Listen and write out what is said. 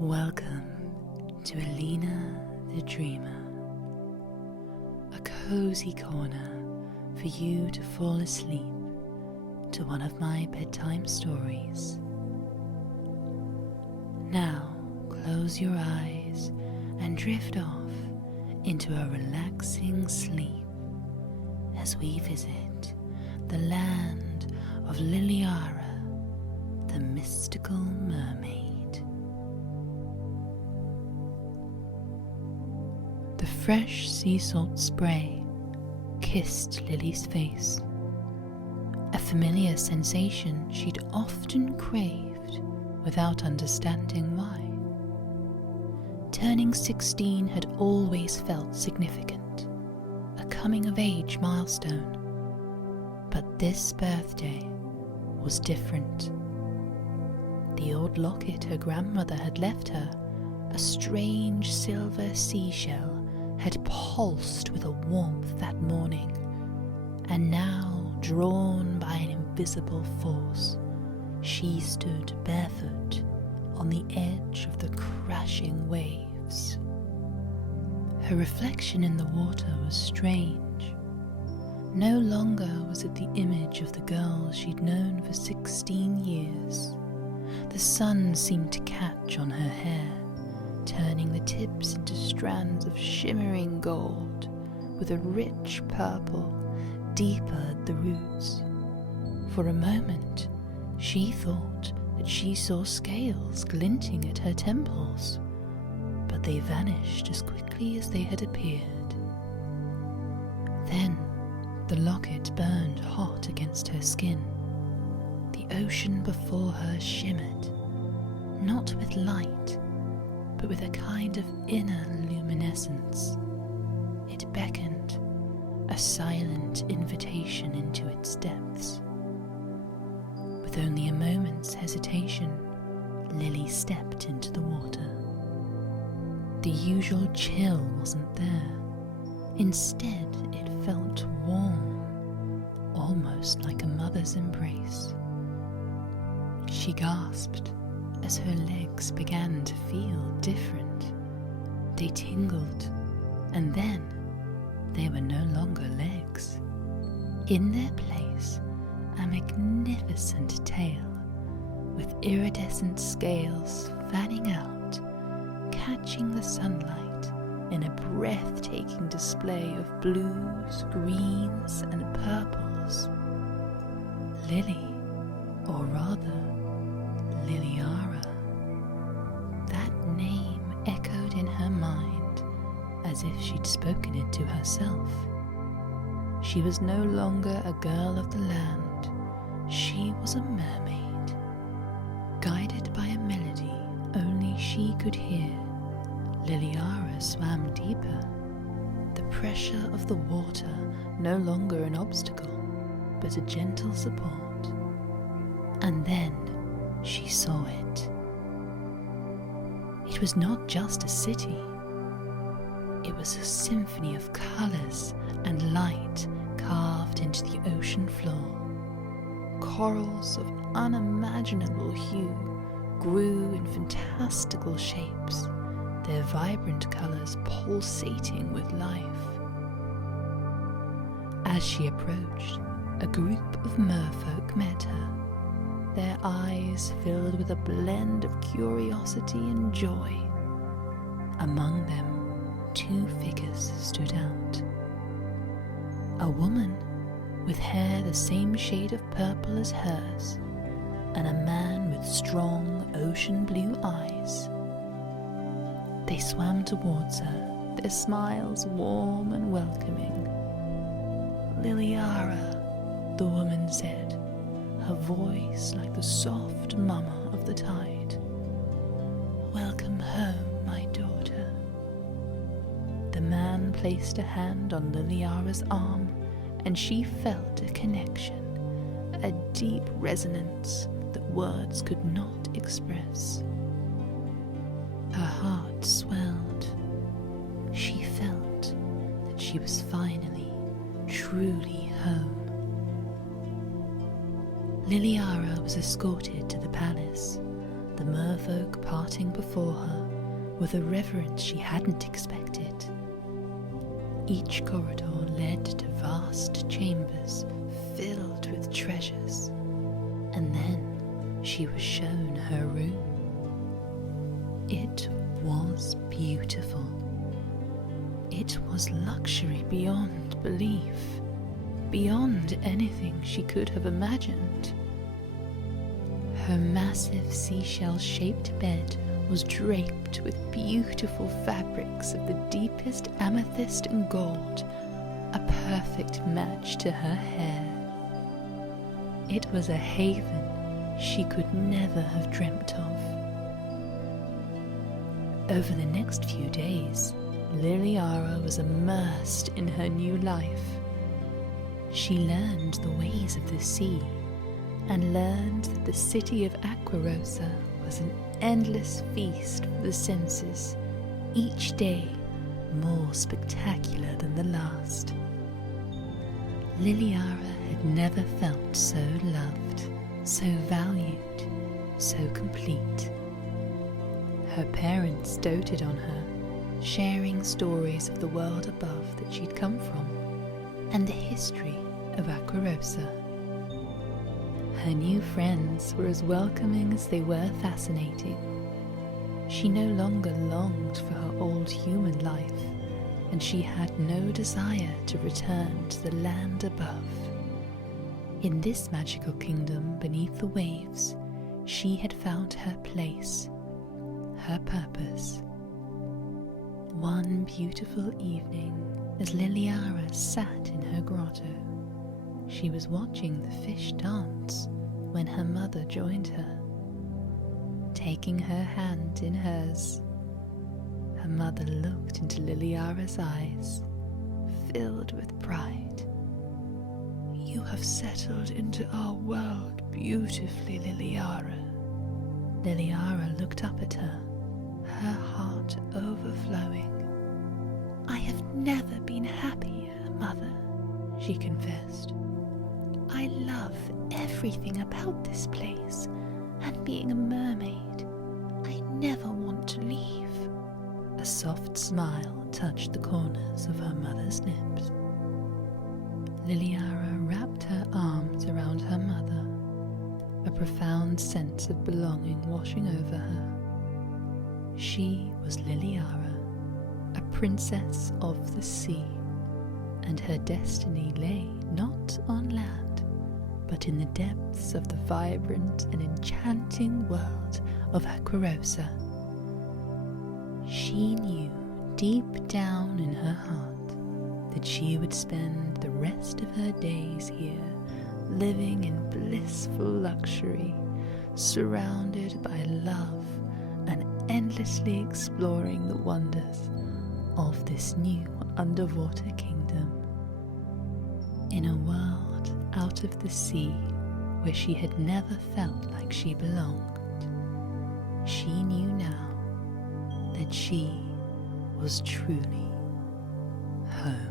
Welcome to Eleena The Dreamer, a cozy corner for you to fall asleep to one of my bedtime stories. Now close your eyes and drift off into a relaxing sleep as we visit the land of Liliarah, the mystical mermaid. The fresh sea salt spray kissed Lily's face, a familiar sensation she'd often craved without understanding why. Turning 16 had always felt significant, a coming-of-age milestone. But this birthday was different. The old locket her grandmother had left her, a strange silver seashell, had pulsed with a warmth that morning, and now, drawn by an invisible force, she stood barefoot on the edge of the crashing waves. Her reflection in the water was strange. No longer was it the image of the girl she'd known for 16 years. The sun seemed to catch on her hair, turning the tips into strands of shimmering gold, with a rich purple deeper at the roots. For a moment, she thought that she saw scales glinting at her temples, but they vanished as quickly as they had appeared. Then the locket burned hot against her skin. The ocean before her shimmered, not with light, but with a kind of inner luminescence. It beckoned, a silent invitation into its depths. With only a moment's hesitation, Lily stepped into the water. The usual chill wasn't there. Instead, it felt warm, almost like a mother's embrace. She gasped as her legs began to feel different. They tingled, and then they were no longer legs. In their place, a magnificent tail with iridescent scales fanning out, catching the sunlight in a breathtaking display of blues, greens, and purples. Lily, or rather, Liliarah. That name echoed in her mind as if she'd spoken it to herself. She was no longer a girl of the land. She was a mermaid. Guided by a melody only she could hear, Liliarah swam deeper. The pressure of the water no longer an obstacle, but a gentle support. And then she saw it. It was not just a city. It was a symphony of colours and light carved into the ocean floor. Corals of unimaginable hue grew in fantastical shapes, their vibrant colours pulsating with life. As she approached, a group of merfolk met her, their eyes filled with a blend of curiosity and joy. Among them, 2 figures stood out. A woman with hair the same shade of purple as hers, and a man with strong ocean blue eyes. They swam towards her, their smiles warm and welcoming. "Liliarah," the woman said, her voice like the soft murmur of the tide. "Welcome home, my daughter." The man placed a hand on Liliarah's arm, and she felt a connection, a deep resonance that words could not express. Her heart swelled. She felt that she was finally, truly home. Liliarah was escorted to the palace. The merfolk folk parting before her with a reverence she hadn't expected. Each corridor led to vast chambers filled with treasures, and then she was shown her room. It was beautiful. It was luxury beyond belief, beyond anything she could have imagined. Her massive seashell-shaped bed was draped with beautiful fabrics of the deepest amethyst and gold, a perfect match to her hair. It was a haven she could never have dreamt of. Over the next few days, Liliarah was immersed in her new life. She learned the ways of the sea, and learned that the city of Aquarosa was an endless feast for the senses, each day more spectacular than the last. Liliarah had never felt so loved, so valued, so complete. Her parents doted on her, sharing stories of the world above that she'd come from, and the history of Aquarosa. Her new friends were as welcoming as they were fascinating. She no longer longed for her old human life, and she had no desire to return to the land above. In this magical kingdom beneath the waves, she had found her place, her purpose. One beautiful evening, as Liliarah sat in her grotto, she was watching the fish dance when her mother joined her. Taking her hand in hers, her mother looked into Liliarah's eyes, filled with pride. "You have settled into our world beautifully, Liliarah." Liliarah looked up at her, her heart overflowing. "I have never been happier, Mother," she confessed. "I love everything about this place, and being a mermaid, I never want to leave." A soft smile touched the corners of her mother's lips. Liliarah wrapped her arms around her mother, a profound sense of belonging washing over her. She was Liliarah, a princess of the sea, and her destiny lay not on land, but in the depths of the vibrant and enchanting world of Aquarosa. She knew deep down in her heart that she would spend the rest of her days here, living in blissful luxury, surrounded by love and endlessly exploring the wonders of this new underwater kingdom. In a world out of the sea where she had never felt like she belonged, she knew now that she was truly home.